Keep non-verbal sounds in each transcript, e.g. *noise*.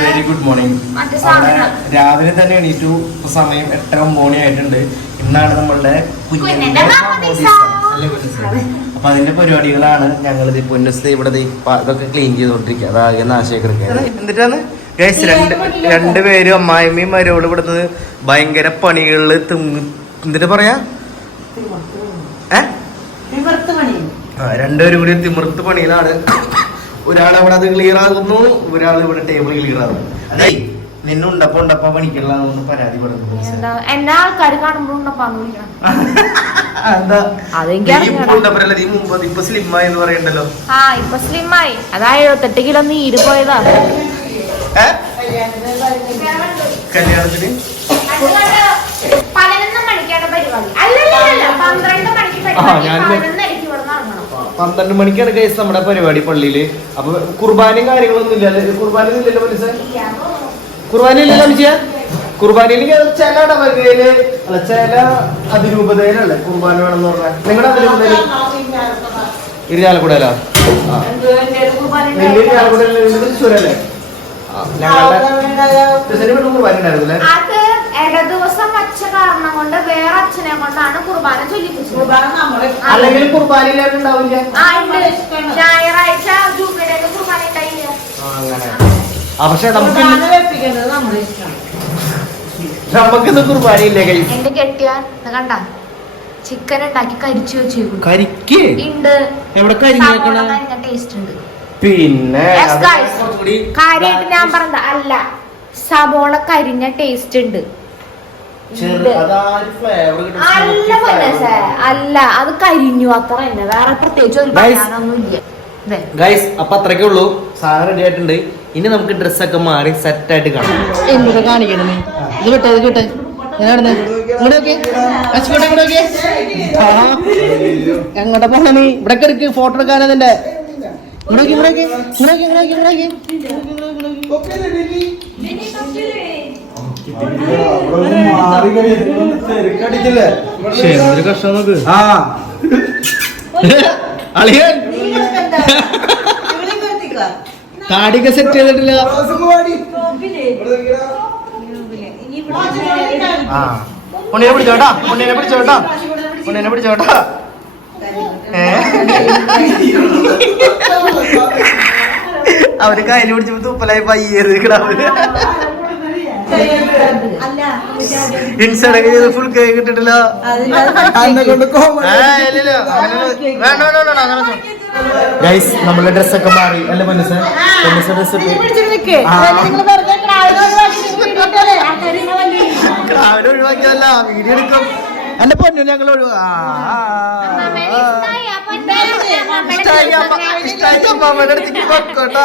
Very good morning രാവിലെ തന്നെ എണീറ്റു. സമയം എട്ടര ഒമ്പത് മണി ആയിട്ടുണ്ട് ഇന്നാണ് നമ്മളുടെ. അപ്പൊ അതിന്റെ പരിപാടികളാണ് ഞങ്ങൾ പൊന്നസ് ഇവിടെ ഇതൊക്കെ ക്ലീൻ ചെയ്തോണ്ടിരിക്കുക അതാകെ നാശേഖരൊക്കെ എന്നിട്ടാണ് ഗൈസ് രണ്ട് രണ്ടുപേരും അമ്മായിമ്മയും മരോട് ഇവിടുന്ന് ഭയങ്കര പണികളിൽ തിങ് എന്നിട്ട് പറയാ? ഏ? രണ്ടുപേരും കൂടി തിമിർത്ത് പണിയിലാണ്. ഒരാൾ അവിടെ അത് ക്ലിയർ ആകുന്നു ഒരാൾ ഇവിടെ ടേബിൾ ക്ലിയർ ആകുന്നു. അതെ നിന്നെ ഉണ്ടപ്പോ ഉണ്ടപ്പോ പണിക്കലാന്ന് പരാതി എന്നെ ആൾക്കാർ എന്ന് പറയണ്ടല്ലോ? ആ ഇപ്പൊ അതാ എഴുപത്തെട്ട് കിലോ നീര് പോയതാ? കല്യാണത്തിന്? പതിനൊന്ന് മണിക്കാണ് പരിപാടി. അല്ലല്ല പന്ത്രണ്ട് മണിക്ക് പരിപാടി ഞാൻ- പതിനൊന്നരക്ക് ഇവിടെ ഇറങ്ങണം പന്ത്രണ്ട് മണിക്കാണ് കേസ് നമ്മുടെ പരിപാടി പള്ളിയിൽ. അപ്പൊ കുർബാനയും കാര്യങ്ങളൊന്നും ഇല്ല അല്ലേ? കുർബാന ഇല്ലല്ലോ മനസ്സിലായി കുർബാന ഇല്ലല്ലോ അമിച്ചിയ കുർബാനയിൽ ചില ഇടവകയിൽ അല്ല ചില അതിരൂപതയിലല്ലേ കുർബാന വേണമെന്ന് പറഞ്ഞാൽ? നിങ്ങളുടെ അതിരൂപതയിൽ ഇരിഞ്ഞാലക്കുടയിലോ ഇരിഞ്ഞാലക്കുടയിൽ തൃശ്ശൂരല്ലേ? ഞങ്ങളുടെ കുർബാന ഉണ്ടായിരുന്നില്ലേ? അത് ഇട ദിവസം വച്ച കാരണം കൊണ്ട് വേറെ അച്ഛനെ കൊണ്ടാണ് കുർബാന ചൊല്ലിപ്പിച്ചത്. അല്ലെങ്കിൽ ഉണ്ട്. ഞായറാഴ്ച ജൂബിയുടെ കുർബാന ഉണ്ടായില്ല? പക്ഷെ നമുക്ക് നമുക്കിന്ന് കുർബാനയില്ലേ എന്റെ കെട്ടിയാൻ കണ്ട? ചിക്കൻ ഉണ്ടാക്കി കരിച്ചു വെച്ചേക്കും കരിക്ക്? ഉണ്ട് എവിടെ ടേസ്റ്റ് ഉണ്ട്. പിന്നെ ഞാൻ പറഞ്ഞ അല്ല സബോള കരിഞ്ഞ ടേസ്റ്റ് ഉണ്ട് ചെറു- ഉണ്ട്. അതാ ഒരു flavor കിട്ടും. അല്ല. അല്ല അത് കരിഞ്ഞു അത്ര തന്നെ. വേറെ പ്രത്യേകിച്ച്. പറയാനൊന്നും ഇല്ല? ദേ, ഗൈസ് അപ്പൊ അത്രയ്ക്കേ ഉള്ളൂ. സാധനം റെഡി ആയിട്ടുണ്ട്. ഇനി നമുക്ക് ഡ്രസ്സൊക്കെ മാറി സെറ്റ് ആയിട്ട് കാണാം. എന്തൊക്കെ കാണിക്കണം. ഇത് വിട്ടെ ഇത് വിട്ടെ എങ്ങോട്ടാ പോണ നീ? ഇവിടെ എടുക്ക് ഫോട്ടോ എടുക്കാനാ നിന്റെ. ഇങ്ങോട്ട് നോക്കി ഇങ്ങോട്ട് നോക്കി ഇങ്ങോട്ട് നോക്കി ഇങ്ങോട്ട് നോക്കി എന്തൊരു കഷ്ടം നോക്ക് അളിയൻ! താടിയൊക്കെ സെറ്റ് ചെയ്തിട്ടില്ല. ആ. ഉണ്ണിനെ പിടിച്ചോട്ടാ ഉണ്ണിനെ പിടിച്ചോട്ടാ ഉണ്ണിനെ പിടിച്ചോട്ടാ അവർ കയ്യിൽ പിടിച്ചപ്പോ തുപ്പലായി പയ്യേറി കിടാവില്ല ഇൻസ്റ്റൊക്കെ ചെയ്ത് ഫുൾ കേക്ക് കിട്ടിട്ടില്ല ഗൈസ് നമ്മളെ ഡ്രസ്സൊക്കെ മാറി. അല്ലേ മനസ്സ് പൊന്നിസ് ഡ്രസ് രാവിലെ ഒഴിവാക്കിയതല്ല വീഡിയോ എടുക്കും. എന്റെ പൊന്നു ഞങ്ങൾ ഇഷ്ടായി, അപ്പൊ എന്താ? അമ്മമ്മേടെ ഇഷ്ടായി അമ്മ ഇഷ്ടായി. അമ്മമ്മയുടെ അടുത്തേക്ക് പൊക്കോട്ടാ.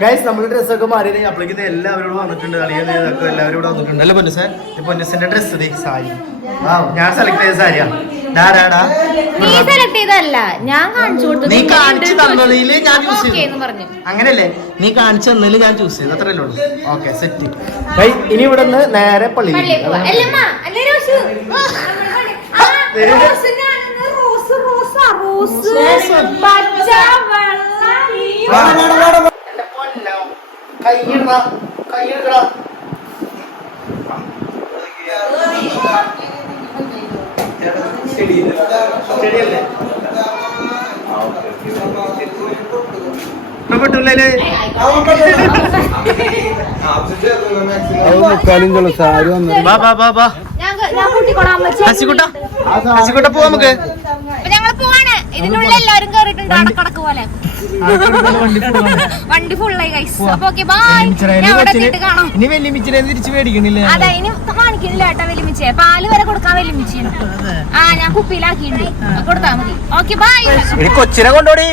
ഗൈസ് നമ്മുടെ ഡ്രസ്സൊക്കെ മാറി അപ്പോഴേക്കും എല്ലാവരും ഇവിടെ വന്നിട്ടുണ്ട് കളിയ ഇതൊക്കെ എല്ലാവരും ഇവിടെ വന്നിട്ടുണ്ട്. അല്ലേ പൊന്നുസേ? പൊന്നുസിന്റെ ഡ്രസ്സ് സാരി. ആ ഞാൻ സെലക്ട് ചെയ്ത സാരിയാ. ഡാ ഡാ ഡാ നീ കാണിച്ചു തന്നതിൽ ഞാൻ. ചൂസ് ചെയ്തു. അങ്ങനെയല്ലേ? നീ കാണിച്ചു തന്നതിൽ ഞാൻ ചൂസ് ചെയ്തു. അത്രയല്ലേ ഉള്ളൂ. ഓക്കെ സെറ്റ് ഇനി ഇവിടെ നിന്ന് നേരെ പള്ളി റോസ്? റോസ് റോസ്, റോസാ, റോസ്. പച്ച, വെള്ള, കൈയിട കൈയിട ശരിയല്ലേ? ഇഷ്ടപ്പെട്ടില്ലേ ബാ ബാ ബാ ബാ ഞാൻ ഞാൻ കൂട്ടിക്കോളാം അമ്മച്ചി. ഹസിക്കുട്ട ഹസിക്കുട്ട പോവാ നമുക്ക്. ഞങ്ങൾ ഞങ്ങൾ പോവാണ്. ഇതിനുള്ളിൽ എല്ലാവരും കേറിയിട്ടുണ്ട്. അടക്കടക്ക് പോലെ. വണ്ടി ഫുള്ളായി *laughs* ഗൈസ് അപ്പൊ ഓക്കെ ബൈ കാണാം. ഇനി വലിയ മിച്ചിനെ തിരിച്ച് മേടിക്കണില്ലേ അതെ ഇനി കാണിക്കുന്നില്ല ഏട്ടാ വെല്ലുമിച്ചേ പാൽ വരെ കൊടുക്കാൻ വെല്ലുമിച്ചാണ് ആ ഞാൻ കുപ്പിയിലാക്കിയിട്ടുണ്ട്. കൊടുത്താ മതി. ഓക്കെ ബൈ കൊച്ചിനെ കൊണ്ടോടി.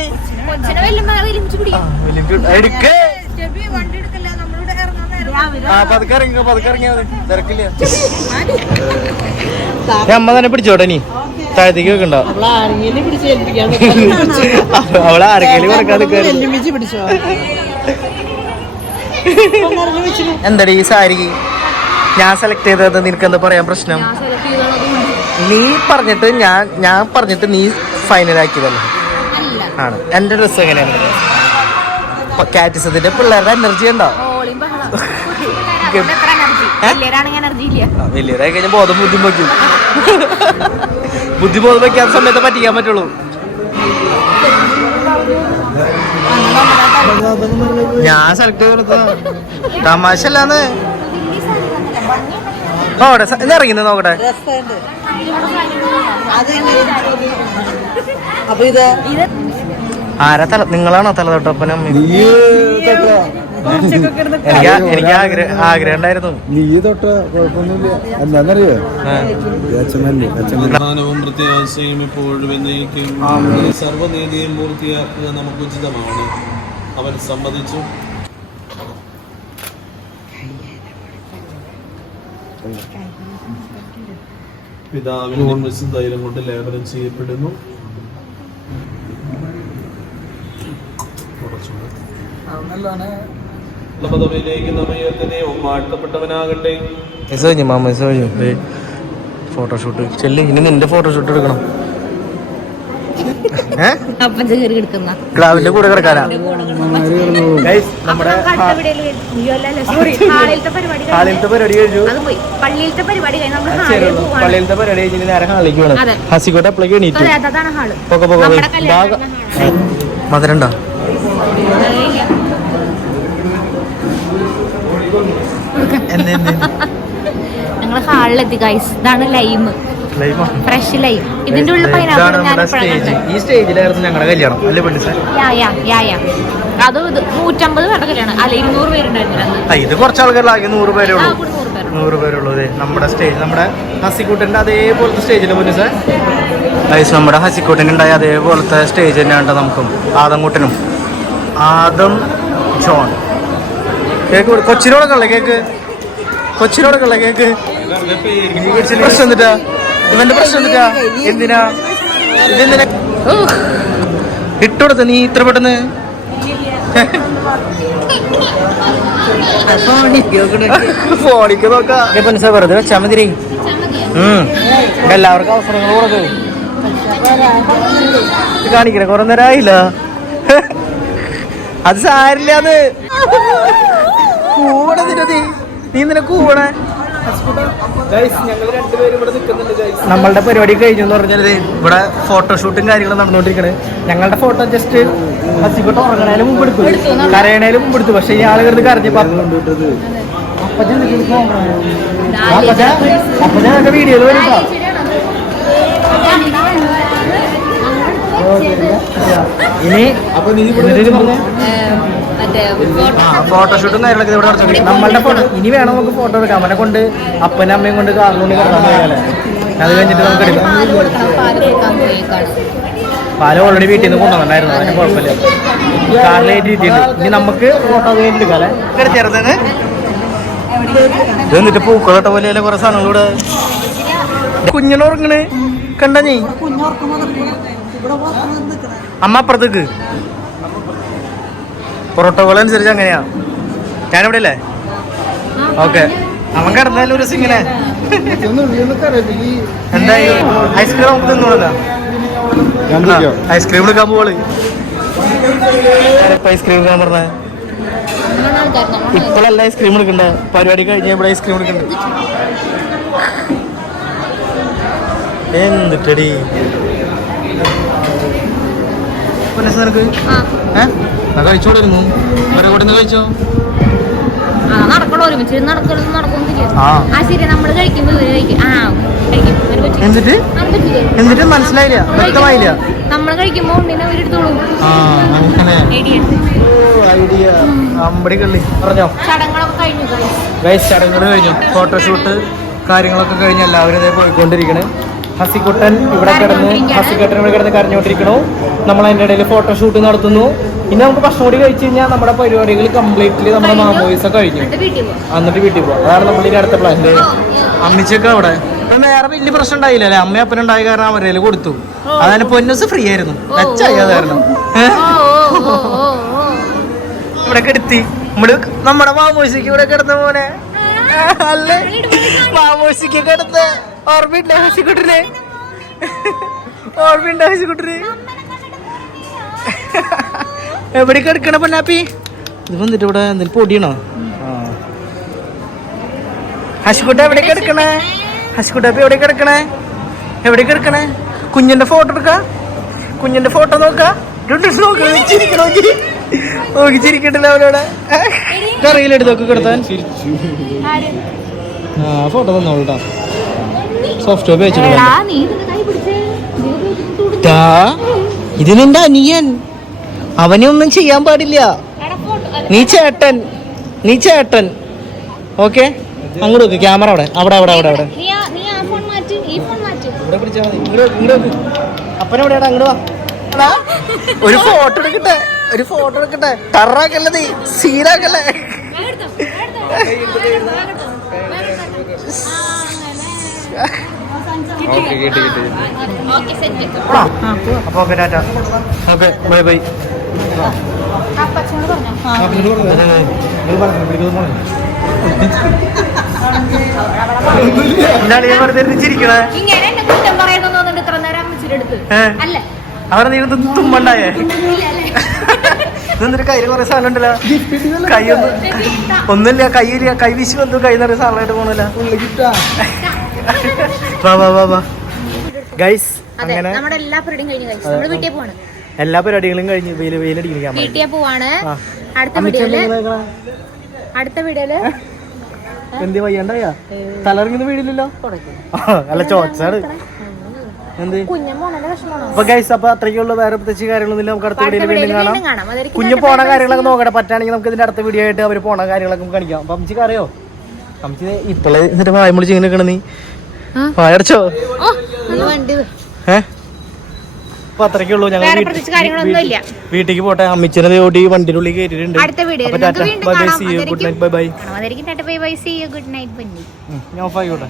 കൊച്ചിനെ വെല്ലുമ്മ വെല്ലുമിച്ച് പിടിക്കും. എടുക്കേ. വണ്ടി എടുക്കില്ല? നമ്മളിവിടെ ഇറങ്ങാൻ പതുക്കെ ഇറങ്ങിക്കോ പതുക്കെ ഇറങ്ങിയാ മതി. തിരക്കില്ല. അമ്മ തന്നെ പിടിച്ചോട്ടെ നീ താഴത്തേക്ക് വെക്കണ്ടോ അവളെ ആരെങ്കിലും കൊടുക്കാൻ എന്താടി ഈ സാരി? ഞാൻ സെലക്ട് ചെയ്തത് നിനക്ക് എന്താ പറയാൻ പ്രശ്നം? നീ പറഞ്ഞിട്ട് ഞാൻ ഞാൻ പറഞ്ഞിട്ട് നീ ഫൈനൽ അല്ല. ആണ്. എന്റെ ഡ്രസ് എങ്ങനെയാണ്? കാറ്റിസത്തിന്റെ പിള്ളേരുടെ എനർജി ഉണ്ടോ? വലിയതായി കഴിഞ്ഞാൽ ബോധം ബുദ്ധി വയ്ക്കും ബുദ്ധി ബോധം വെക്കാത്ത സമയത്ത് പറ്റിക്കാൻ പറ്റുള്ളൂ. ഞാൻ സെലക്ട് ചെയ്ത തമാശ അല്ലാന്ന് നോക്കട്ടെ ഇറങ്ങി നോക്കട്ടെ. ആരാ തല നിങ്ങളാണോ തലതൊട്ടപ്പനും? എനിക്ക് എനിക്ക് ആഗ്രഹം ഉണ്ടായിരുന്നു നീ തൊട്ട കുഴപ്പമൊന്നുമില്ല. അച്ഛൻ പ്രധാനവും പ്രത്യാശയും എപ്പോഴും എന്നേക്കും സർവനീതിയും പൂർത്തിയാക്കുക നമുക്ക് ഉചിതമാണ്. അവൻ സമ്മതിച്ചു. പിതാവിന്റെ വിശുദ്ധൈലം കൊണ്ട് ലേപനം ചെയ്യപ്പെടുന്നു. കുറച്ചുകൂടെ. ഉള്ള പദവിയിലേക്ക് നമ്മെ ഉയർത്തുകയും വാഴ്ത്തപ്പെട്ടവനാകട്ടെ മിസ് കഴിഞ്ഞു മാമ മിസ് കഴിഞ്ഞു ഫോട്ടോഷൂട്ട് ചെല്ലി ഇനി നിന്റെ ഫോട്ടോഷൂട്ട് എടുക്കണം. *laughs* ക്ലാവിന്റെ കൂടെ കിടക്കാനാ? നമ്മുടെ *laughs* ഹാളിലത്തെ പരിപാടി കഴിഞ്ഞ് പരിപാടി പള്ളിയിലത്തെ പരിപാടി പള്ളിയിലത്തെ കഴിഞ്ഞ് നേരെ ഹാളിലേക്ക് വേണം. ഹസിക്കോട്ടെ എപ്പോഴേക്ക് എണീറ്റു? പൊക്കെ പൊക്കെ മധുരണ്ടോ. ഹാളിലെത്തി ഗൈസ് ഇതാണ് ലൈം ഫ്രഷ് ലൈം ഇതിന്റെ ഉള്ളിൽ ഈ സ്റ്റേജിലായിരുന്നു ഞങ്ങളുടെ കല്യാണം. അല്ലേ പെണ്ണു യാ യാ യാ യാ അത് നൂറ്റമ്പത് പേരുടെ കല്യാണം. അല്ല ഇരുന്നൂറ് പേരുണ്ടായിരുന്നു ഇത് കുറച്ച് ആൾക്കാരിലാകെ നൂറ് പേരേ ഉള്ളൂ. നൂറ് നമ്മുടെ സ്റ്റേജ് നമ്മുടെ ഹസിക്കൂട്ടിന്റെ അതേപോലത്തെ സ്റ്റേജിൽ പൊന്നു സാർ ഗൈസ് നമ്മുടെ ഹസിക്കൂട്ടിനുണ്ടായ അതേപോലത്തെ സ്റ്റേജ് തന്നെയാണ് നമുക്കും. ആദംകൂട്ടനും ആദം ജോൺ. കേക്ക് കൊച്ചിനോടൊക്കെ ഉള്ള കേക്ക്. കൊച്ചിനോടൊക്കെ ഉള്ള കേക്ക്. പ്രശ്നം എന്നിട്ടാ ഇവന്റെ പ്രശ്നം എന്നിട്ടാ എന്തിനാ? ഇതെന്തിനാ? ഇട്ടുകൊടുത്ത നീ ഇത്ര പെട്ടെന്ന്. ഫോണിക്ക്. എല്ലാവർക്കും അവസരങ്ങൾ കൊടുക്ക്. കാണിക്കണേ കുറെ ആയില്ല. അത് സാരില്ലാന്ന്. കൂടെ നിരതി നീ. നിന്നെ കൂടെ നമ്മളുടെ പരിപാടി കഴിഞ്ഞു എന്ന് പറഞ്ഞാൽ ഇവിടെ ഫോട്ടോഷൂട്ടും കാര്യങ്ങളും നടന്നുകൊണ്ടിരിക്കണേ. ഞങ്ങളുടെ ഫോട്ടോ ജസ്റ്റ് ഹസിക്കോട്ട് ഉറങ്ങണേലും മുമ്പ് എടുത്തു കരയണേലും മുമ്പ് എടുത്തു പക്ഷെ ഈ ആളുകൾ കരഞ്ഞപ്പോ അപ്പച്ചൻ വീഡിയോ വീഡിയോയിൽ വരും. ഇനി അപ്പൊ നീ ഫോട്ടോഷൂട്ടും കാര്യങ്ങളൊക്കെ ഇവിടെ നടത്തി നമ്മളുടെ ഫോട്ടോ ഇനി വേണം നമുക്ക് ഫോട്ടോ എടുക്കാം. അവനെ കൊണ്ട് അപ്പനും അമ്മയും കൊണ്ട് കിടക്കാൻ പോയാലേ. അത് കഴിഞ്ഞിട്ട് നമുക്ക് എടുക്കാം. പാൽ ഓൾറെഡി വീട്ടിൽ നിന്ന് കൊണ്ടുവന്നിട്ടുണ്ടായിരുന്നു. അതിന് കുഴപ്പമില്ല. കാറിലേറ്റ് കിട്ടിയിട്ടുണ്ട് ഇനി നമുക്ക് ഫോട്ടോ കഴിഞ്ഞിട്ട് ഇത് എന്നിട്ട് പൂക്കളോട്ട പോലെ കുറെ സാധനങ്ങളൂടെ കുഞ്ഞിനുറങ്ങണ് കണ്ട നീ? അമ്മ അപ്പുറത്തേക്ക്. പ്രോട്ടോകോൾ അനുസരിച്ച് അങ്ങനെയാ. ഞാനിവിടെ അല്ലേ ഓക്കെ. അവൻ കിടന്നാലും ഒരു സിംഗിനെ എന്തായി ഐസ്ക്രീം നമുക്ക് തിന്നോളാം കണ്ടിരിക്കോ? ഐസ്ക്രീം എടുക്കാൻ പോൾ ഐസ്ക്രീം എടുക്കാൻ പറഞ്ഞ? ഇപ്പോഴല്ല ഐസ്ക്രീം എടുക്കണ്ട. പരിപാടി കഴിഞ്ഞ ഇവിടെ ഐസ്ക്രീം എടുക്കണ്ട. എന്തിട്ടടി? നിനക്ക് ആ. ഏഹ് കഴിച്ചോടിരുന്നു ഇവരെ കൂടെ കഴിച്ചോ? നടക്കണോ ഒരുമിച്ച്? നടക്കണം നടക്കൊന്നില്ല ആ. ശരി നമ്മൾ കഴിക്കുമ്പോ ഇവർ കഴിക്കും. ആ കഴിക്കും. എന്നിട്ട്? മനസ്സിലായില്ല? വ്യക്തമായില്ല? നമ്മൾ അവരെടുത്തോളൂ ഐഡിയ ഐഡിയ. അമ്പടി കള്ളി. പറഞ്ഞോ? ചടങ്ങുകളൊക്കെ കഴിഞ്ഞു ഗൈസ് ചടങ്ങുകൾ കഴിഞ്ഞു. ഫോട്ടോഷൂട്ട് കാര്യങ്ങളൊക്കെ കഴിഞ്ഞ് എല്ലാവരും ഇതേ പോയിക്കൊണ്ടിരിക്കണ്. ഹസിക്കുട്ടൻ ഇവിടെ കിടന്ന്. ഹസിക്കുട്ടൻ ഇവിടെ കിടന്ന് കരഞ്ഞുകൊണ്ടിരിക്കണു നമ്മൾ അതിന്റെ ഇടയിൽ ഫോട്ടോഷൂട്ട് നടത്തുന്നു. ഇനി നമുക്ക് ഭക്ഷണം കൂടി കഴിച്ചു കഴിഞ്ഞാൽ നമ്മുടെ പരിപാടികൾ കംപ്ലീറ്റ്ലി നമ്മുടെ മാമോയിസ് കഴിഞ്ഞു. എന്നിട്ട് വീട്ടിൽ പോകും അതാണ് നമ്മൾ ഇനി അടുത്ത പ്ലാൻ അമ്മിച്ചൊക്കെ അവിടെ. വേറെ വലിയ പ്രശ്നം ഉണ്ടായില്ല അല്ലേ? അമ്മ അപ്പനും ഉണ്ടായ കാരണം അവരുടെ കൊടുത്തു. അതാണ് പൊന്നസ് ഫ്രീ ആയിരുന്നു. അത് കാരണം ഓ ഇവിടെ കിടത്തി നമ്മൾ നമ്മുടെ മാമോസിക്ക് ഇവിടെ കിടന്ന പോലെ അല്ലേ? മാമോസിക്ക് കിടന്ന. ഓർമ്മയുണ്ട് ഹസിക്കുട്ടനെ ഓർമ്മയുണ്ടോ ഹസിക്കുട്ടന് എവിടെ കിടക്കണ പൊന്നാപ്പി? ഇത് വന്നിട്ട് ഇവിടെ എന്തെങ്കിലും പൊടിയണോ? ഹസിക്കുട്ട എവിടേക്ക് എവിടെ കിടക്കണേ? എവിടേക്ക് എവിടെ കിടക്കണേ? എവിടെ കിടക്കണേ? കുഞ്ഞിന്റെ ഫോട്ടോ എടുക്ക. കുഞ്ഞിന്റെ ഫോട്ടോ നോക്ക. ചിരിക്കണോ നോക്കി. ചിരിക്കട്ടില്ല അവരോടെ കറിയിലെടുത്ത് നോക്കി കിടത്താൻ ആ ഫോട്ടോ തന്നോളൂ സോഫ്റ്റ് ഉപയോഗിച്ചിട്ടുണ്ട് വെച്ചിട്ടുണ്ട് എടാ, നീ കൈ പിടിച്ചേ നീ ഇത് ബുദ്ധിമുട്ട് ടാ, ഇത് നിന്റെ അനിയൻ അവനെ ഒന്നും ചെയ്യാൻ പാടില്ല നീ ചേട്ടൻ നീ ചേട്ടൻ ഓക്കെ അങ്ങോട്ട് നോക്ക് ക്യാമറ അവിടെ അവിടെ അവിടെ അവിടെ അവിടെ അപ്പനെവിടെയാടാ അങ്ങോട്ട് വാ ഒരു ഫോട്ടോ എടുക്കട്ടെ ഒരു ഫോട്ടോ എടുക്കട്ടെ ടറാക്കല്ലേ നീ സീനാക്കല്ലേ ഓക്കെ കിട്ടി കിട്ടി ഓക്കെ സെറ്റ് അപ്പൊ okay tata. Okay bye bye. എന്താണ് ഞാൻ വെറുതെ അവിടെ നീ കയ്യിൽ കുറെ സാധനം ഉണ്ടല്ലോ കൈ ഒന്നും ഒന്നുമില്ല കയ്യില്ല കൈ വീശി വന്നു കൈ നിറയെ സാധനമായിട്ട് പോണല്ല. ഗൈസ് അങ്ങനെ നമ്മുടെ എല്ലാ പരിപാടിയും കഴിഞ്ഞു കഴിച്ചു നമ്മൾ വീട്ടിൽ പോവാണ്. എല്ലാ പരിപാടികളും കഴിഞ്ഞ്. വെയിൽ വെയിലടിക്കുന്ന വീട്ടിൽ പോവാണ്. അടുത്ത വീഡിയോയിൽ അടുത്ത *laughs* വീഡിയോയിൽ എന്ത് വയ്യണ്ടായ? തലറിങ്ങുന്ന വീടില്ലല്ലോ? അല്ല ചോച്ചാട്. എന്ത്? അപ്പൊ ഗൈസ് അപ്പൊ അത്രയ്ക്കുള്ള. വേറെ പ്രത്യേകിച്ച് കാര്യങ്ങളൊന്നും നമുക്ക് അടുത്ത വീഡിയോയിൽ വീണ്ടും കാണാം. കുഞ്ഞു പോണ കാര്യങ്ങളൊക്കെ നോക്കട്ടെ. പറ്റാണെങ്കിൽ നമുക്ക് ഇതിന്റെ അടുത്ത വീഡിയോ ആയിട്ട് അവർ പോണ കാര്യങ്ങളൊക്കെ നമുക്ക് കാണിക്കാം. അപ്പൊ അമ്മച്ചിക്ക് അറിയോ എന്നിട്ട് വായ മുളിച്ച് ഇങ്ങനെ നിൽക്കണ നീ? വായടച്ചോ? ഏ? അപ്പൊ ഞങ്ങൾ വീട്ടിലേക്ക് പോട്ടെ. അമ്മച്ചനെ ഓടി വണ്ടിനുള്ളിൽ കയറ്റിയിട്ടുണ്ട് bye bye see you good night bye bye ഞാൻ ഓഫ് ആയിക്കോട്ടെ.